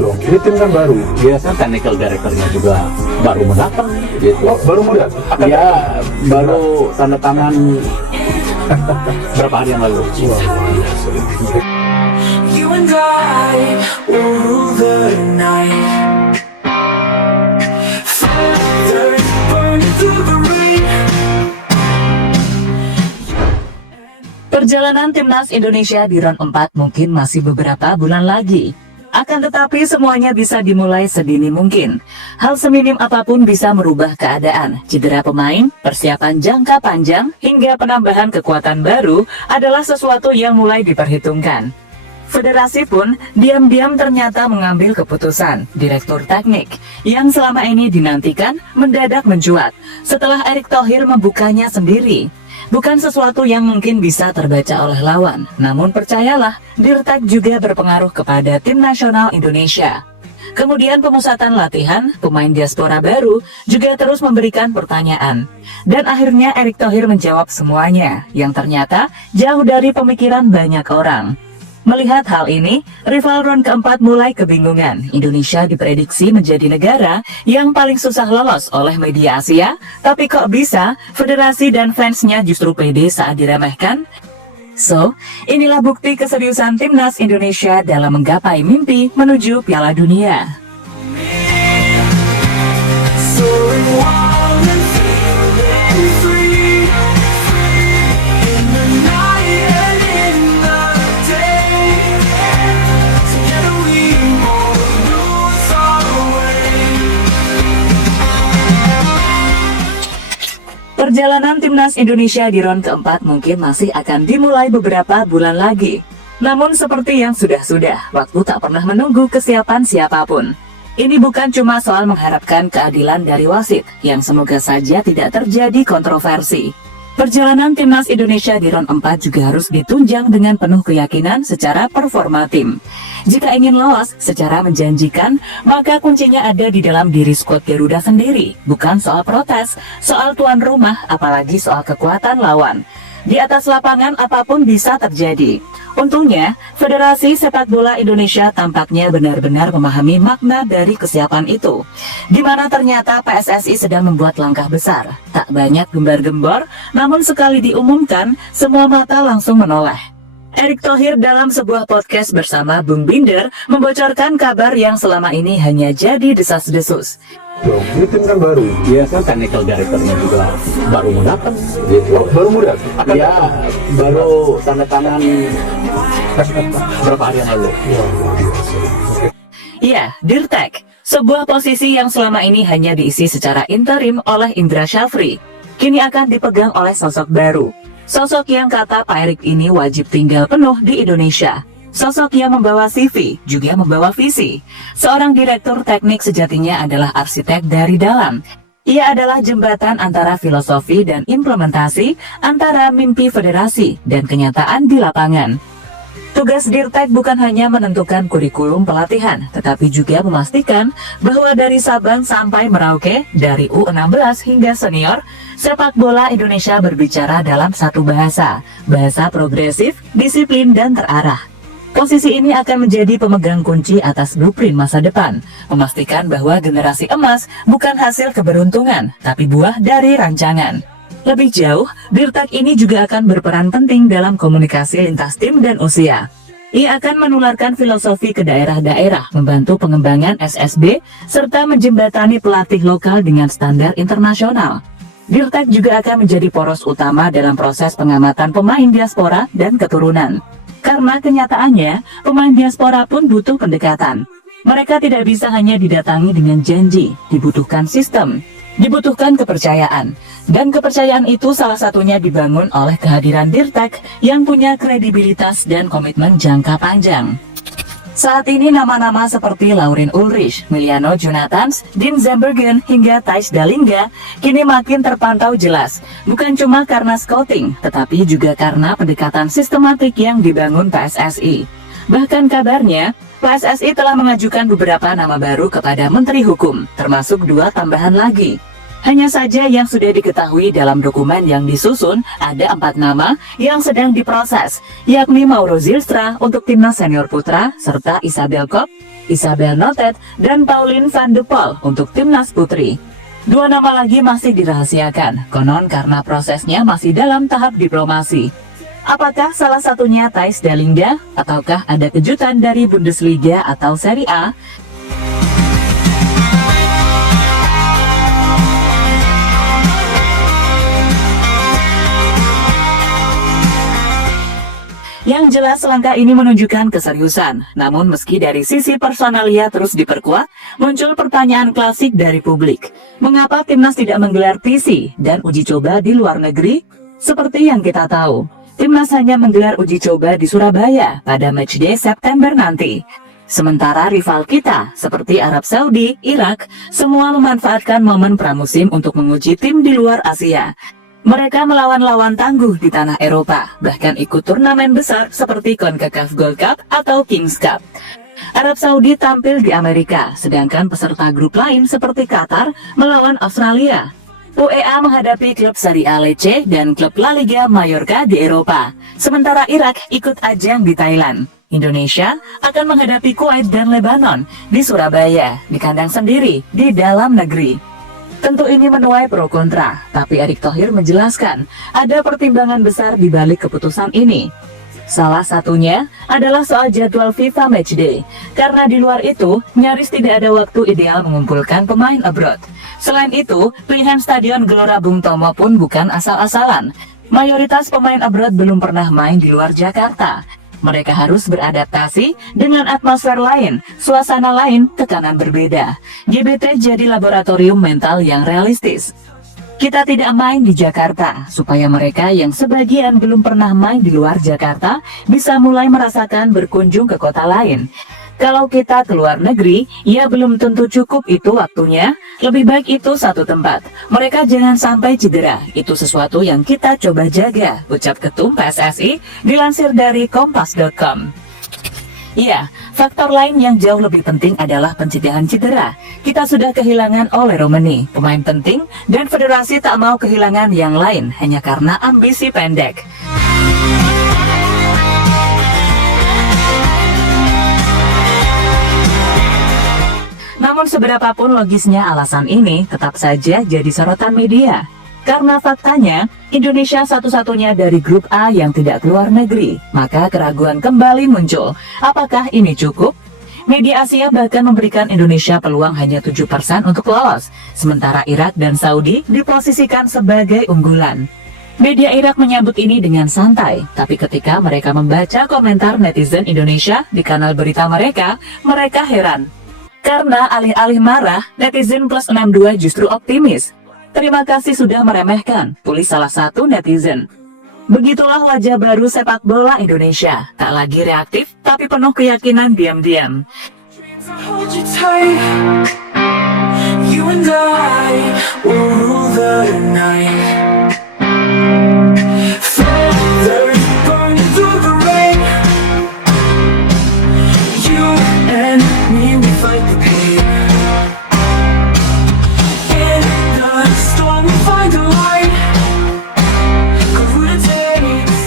Loh, ini tim kan baru. Biasa technical directornya juga baru mau datang gitu. Oh, baru muda? Ya, baru tanda tangan berapa hari yang lalu. You and I will rule the night. Feathers burning through the rain. Perjalanan timnas Indonesia di round 4 mungkin masih beberapa bulan lagi. Akan tetapi semuanya bisa dimulai sedini mungkin. Hal seminim apapun bisa merubah keadaan. Cedera pemain, persiapan jangka panjang, hingga penambahan kekuatan baru adalah sesuatu yang mulai diperhitungkan. Federasi pun diam-diam ternyata mengambil keputusan. Direktur teknik yang selama ini dinantikan mendadak mencuat setelah Erick Thohir membukanya sendiri. Bukan sesuatu yang mungkin bisa terbaca oleh lawan, namun percayalah, Dirtek juga berpengaruh kepada tim nasional Indonesia. Kemudian pemusatan latihan, pemain diaspora baru juga terus memberikan pertanyaan. Dan akhirnya Erick Thohir menjawab semuanya, yang ternyata jauh dari pemikiran banyak orang. Melihat hal ini, rival round keempat mulai kebingungan. Indonesia diprediksi menjadi negara yang paling susah lolos oleh media Asia, tapi kok bisa federasi dan fansnya justru pede saat diremehkan? So, inilah bukti keseriusan timnas Indonesia dalam menggapai mimpi menuju Piala Dunia. Soaring wild and feeling free. In the night and in the day. Together we won't lose our way. Perjalanan timnas Indonesia di round keempat mungkin masih akan dimulai beberapa bulan lagi. Namun seperti yang sudah-sudah, waktu tak pernah menunggu kesiapan siapapun. Ini bukan cuma soal mengharapkan keadilan dari wasit, yang semoga saja tidak terjadi kontroversi. Perjalanan timnas Indonesia di round 4 juga harus ditunjang dengan penuh keyakinan secara performa tim. Jika ingin lolos secara menjanjikan, maka kuncinya ada di dalam diri skuad Garuda sendiri. Bukan soal protes, soal tuan rumah, apalagi soal kekuatan lawan. Di atas lapangan apapun bisa terjadi. Untungnya, Federasi Sepak Bola Indonesia tampaknya benar-benar memahami makna dari kesiapan itu. Di mana ternyata PSSI sedang membuat langkah besar. Tak banyak gembar-gembor, namun sekali diumumkan, semua mata langsung menoleh. Erick Thohir dalam sebuah podcast bersama Bung Binder membocorkan kabar yang selama ini hanya jadi desas-desus. Loh, ini tim kan baru. Biasa technical directornya juga baru mau datang gitu. Oh, baru muda? Ya, baru tanda tangan berapa hari yang lalu. Iya, Dirtek, sebuah posisi yang selama ini hanya diisi secara interim oleh Indra Syafri, kini akan dipegang oleh sosok baru. Sosok yang kata Pak Erick ini wajib tinggal penuh di Indonesia. Sosok yang membawa CV, juga membawa visi. Seorang direktur teknik sejatinya adalah arsitek dari dalam. Ia adalah jembatan antara filosofi dan implementasi, antara mimpi federasi dan kenyataan di lapangan. Tugas Dirtek bukan hanya menentukan kurikulum pelatihan, tetapi juga memastikan bahwa dari Sabang sampai Merauke, dari U16 hingga senior, sepak bola Indonesia berbicara dalam satu bahasa progresif, disiplin, dan terarah. Posisi ini akan menjadi pemegang kunci atas blueprint masa depan, memastikan bahwa generasi emas bukan hasil keberuntungan, tapi buah dari rancangan. Lebih jauh, Dirtek ini juga akan berperan penting dalam komunikasi lintas tim dan usia. Ia akan menularkan filosofi ke daerah-daerah, membantu pengembangan SSB, serta menjembatani pelatih lokal dengan standar internasional. Dirtek juga akan menjadi poros utama dalam proses pengamatan pemain diaspora dan keturunan. Karena kenyataannya, pemain diaspora pun butuh pendekatan. Mereka tidak bisa hanya didatangi dengan janji, dibutuhkan sistem, dibutuhkan kepercayaan. Dan kepercayaan itu salah satunya dibangun oleh kehadiran Dirtek yang punya kredibilitas dan komitmen jangka panjang. Saat ini nama-nama seperti Lauren Ulrich, Miliano Jonathans, Dean Zambergen, hingga Thijs Dallinga kini makin terpantau jelas. Bukan cuma karena scouting, tetapi juga karena pendekatan sistematik yang dibangun PSSI. Bahkan kabarnya, PSSI telah mengajukan beberapa nama baru kepada Menteri Hukum, termasuk 2 tambahan lagi. Hanya saja yang sudah diketahui dalam dokumen yang disusun, ada 4 nama yang sedang diproses, yakni Mauro Zylstra untuk timnas senior putra, serta Isabel Kop Isabel Notet, dan Pauline van de Poel untuk timnas putri. 2 nama lagi masih dirahasiakan, konon karena prosesnya masih dalam tahap diplomasi. Apakah salah satunya Thijs Dallinga, ataukah ada kejutan dari Bundesliga atau Serie A? Yang jelas langkah ini menunjukkan keseriusan. Namun meski dari sisi personalia terus diperkuat, muncul pertanyaan klasik dari publik. Mengapa timnas tidak menggelar TC dan uji coba di luar negeri? Seperti yang kita tahu, timnas hanya menggelar uji coba di Surabaya pada matchday September nanti. Sementara rival kita, seperti Arab Saudi, Irak, semua memanfaatkan momen pramusim untuk menguji tim di luar Asia. Mereka melawan lawan tangguh di tanah Eropa, bahkan ikut turnamen besar seperti CONCACAF Gold Cup atau Kings Cup. Arab Saudi tampil di Amerika, sedangkan peserta grup lain seperti Qatar melawan Australia. UEA menghadapi klub Serie A Lecce dan klub La Liga Mallorca di Eropa. Sementara Irak ikut ajang di Thailand. Indonesia akan menghadapi Kuwait dan Lebanon di Surabaya, di kandang sendiri, di dalam negeri. Tentu ini menuai pro kontra, tapi Erick Thohir menjelaskan ada pertimbangan besar di balik keputusan ini. Salah satunya adalah soal jadwal FIFA Matchday, karena di luar itu nyaris tidak ada waktu ideal mengumpulkan pemain abroad. Selain itu, pilihan Stadion Gelora Bung Tomo pun bukan asal-asalan. Mayoritas pemain abroad belum pernah main di luar Jakarta. Mereka harus beradaptasi dengan atmosfer lain, suasana lain, tekanan berbeda. GBT jadi laboratorium mental yang realistis. Kita tidak main di Jakarta, supaya mereka yang sebagian belum pernah main di luar Jakarta bisa mulai merasakan berkunjung ke kota lain. Kalau kita keluar negeri, ya belum tentu cukup itu waktunya. Lebih baik itu satu tempat. Mereka jangan sampai cedera. Itu sesuatu yang kita coba jaga, ucap Ketum PSSI, dilansir dari Kompas.com. Ya, faktor lain yang jauh lebih penting adalah pencegahan cedera. Kita sudah kehilangan Ole Romani, pemain penting, dan federasi tak mau kehilangan yang lain hanya karena ambisi pendek. Namun seberapapun logisnya alasan ini tetap saja jadi sorotan media. Karena faktanya, Indonesia satu-satunya dari grup A yang tidak keluar negeri. Maka keraguan kembali muncul. Apakah ini cukup? Media Asia bahkan memberikan Indonesia peluang hanya 7% untuk lolos. Sementara Irak dan Saudi diposisikan sebagai unggulan. Media Irak menyambut ini dengan santai. Tapi ketika mereka membaca komentar netizen Indonesia di kanal berita mereka heran. Karena alih-alih marah, netizen plus 62 justru optimis. Terima kasih sudah meremehkan, tulis salah satu netizen. Begitulah wajah baru sepak bola Indonesia. Tak lagi reaktif, tapi penuh keyakinan diam-diam. Hold you tight. You and I will rule the night. Feathers burn through the rain. You and me, we fight the pain. In the storm, we find a light. Go through the days.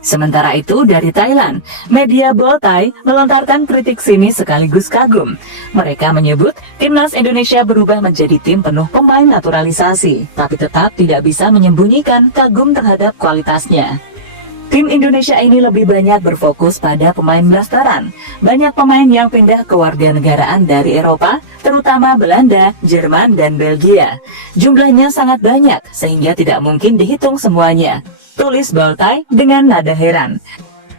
Sementara itu dari Thailand, media Boltai melontarkan kritik sinis sekaligus kagum. Mereka menyebut timnas Indonesia berubah menjadi tim penuh pemain naturalisasi, tapi tetap tidak bisa menyembunyikan kagum terhadap kualitasnya. Tim Indonesia ini lebih banyak berfokus pada pemain blasteran. Banyak pemain yang pindah ke warganegaraan dari Eropa, terutama Belanda, Jerman, dan Belgia. Jumlahnya sangat banyak, sehingga tidak mungkin dihitung semuanya, tulis Boltai dengan nada heran.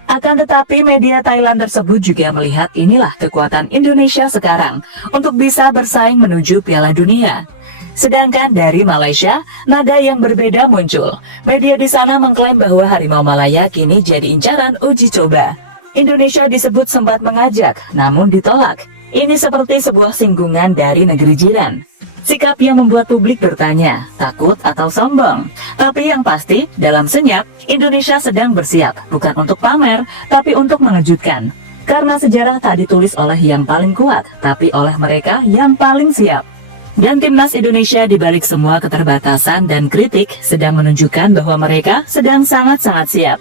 Akan tetapi media Thailand tersebut juga melihat inilah kekuatan Indonesia sekarang untuk bisa bersaing menuju Piala Dunia. Sedangkan dari Malaysia, nada yang berbeda muncul. Media di sana mengklaim bahwa Harimau Malaya kini jadi incaran uji coba. Indonesia disebut sempat mengajak, namun ditolak. Ini seperti sebuah singgungan dari negeri jiran. Sikap yang membuat publik bertanya, takut atau sombong. Tapi yang pasti, dalam senyap, Indonesia sedang bersiap, bukan untuk pamer, tapi untuk mengejutkan. Karena sejarah tak ditulis oleh yang paling kuat, tapi oleh mereka yang paling siap. Dan timnas Indonesia di balik semua keterbatasan dan kritik sedang menunjukkan bahwa mereka sedang sangat-sangat siap.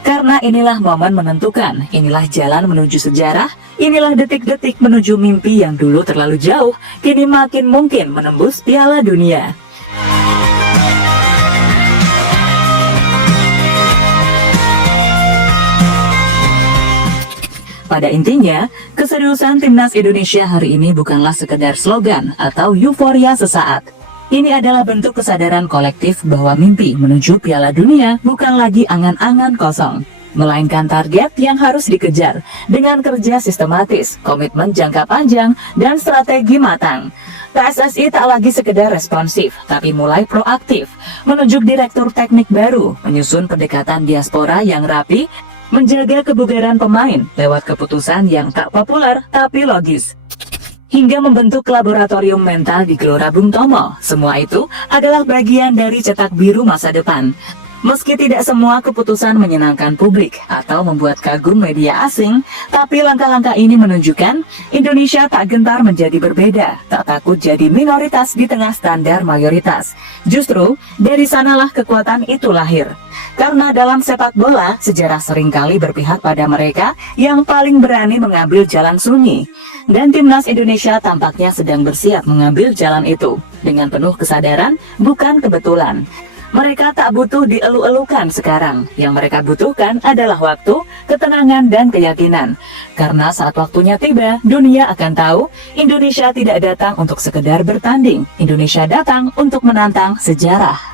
Karena inilah momen menentukan, inilah jalan menuju sejarah, Inilah detik-detik menuju mimpi yang dulu terlalu jauh, kini makin mungkin menembus Piala Dunia. Pada intinya, keseriusan Timnas Indonesia hari ini bukanlah sekedar slogan atau euforia sesaat. Ini adalah bentuk kesadaran kolektif bahwa mimpi menuju Piala Dunia bukan lagi angan-angan kosong, melainkan target yang harus dikejar dengan kerja sistematis, komitmen jangka panjang, dan strategi matang. PSSI tak lagi sekedar responsif, tapi mulai proaktif, menunjuk direktur teknik baru, menyusun pendekatan diaspora yang rapi, menjaga kebugaran pemain lewat keputusan yang tak populer tapi logis, hingga membentuk laboratorium mental di Gelora Bung Tomo. Semua itu adalah bagian dari cetak biru masa depan. Meski tidak semua keputusan menyenangkan publik atau membuat kagum media asing, tapi langkah-langkah ini menunjukkan Indonesia tak gentar menjadi berbeda, tak takut jadi minoritas di tengah standar mayoritas. Justru, dari sanalah kekuatan itu lahir. Karena dalam sepak bola, sejarah seringkali berpihak pada mereka yang paling berani mengambil jalan sunyi. Dan Timnas Indonesia tampaknya sedang bersiap mengambil jalan itu, dengan penuh kesadaran, bukan kebetulan. Mereka tak butuh dielu-elukan sekarang. Yang mereka butuhkan adalah waktu, ketenangan, dan keyakinan. Karena saat waktunya tiba, dunia akan tahu Indonesia tidak datang untuk sekedar bertanding. Indonesia datang untuk menantang sejarah.